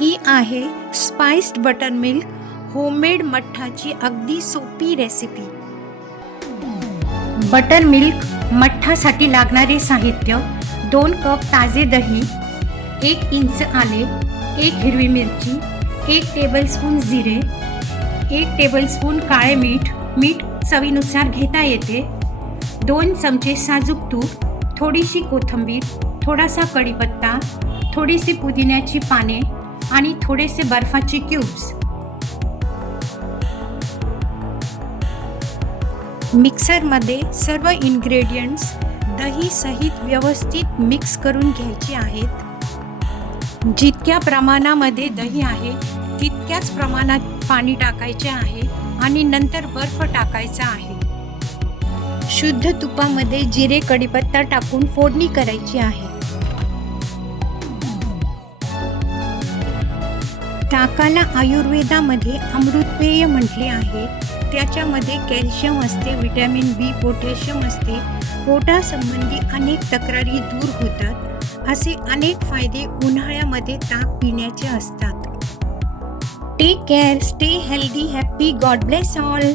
ही आहे spiced butter milk homemade मठ्ठाची अगदी सोपी रेसिपी बटर मिल्क मठ्ठासाठी लागणारे साहित्य दोन कप ताजे दही एक इंच आले एक हिरवी मिरची एक टेबलस्पून जिरे एक टेबलस्पून काळे मीठ मीठ चवीनुसार घेता येते. दोन चमचे साजूक तूप थोडीशी कोथिंबीर थोडासा कढीपत्ता थोडीशी पुदिन्याची पाने आणि थोडेसे बर्फाचे क्यूब्स. मिक्सरमध्ये सर्व इन्ग्रेडियंट्स दही सहित व्यवस्थित मिक्स करून घ्यायचे आहेत. जितक्या प्रमाणामध्ये दही आहे तितक्याच प्रमाणात पाणी टाकायचे आहे आणि नंतर बर्फ टाकायचा आहे. शुद्ध तुपामध्ये जिरे कढीपत्ता टाकून फोडणी करायची आहे. ताकाला आयुर्वेदामध्ये अमृतपेय म्हटले आहे. त्याच्यामध्ये कॅल्शियम असते विटॅमिन बी पोटॅशियम असते. पोटासंबंधी अनेक तक्रारी दूर होतात. असे अनेक फायदे उन्हाळ्यामध्ये ताक पिण्याचे असतात. Take care stay healthy happy God bless all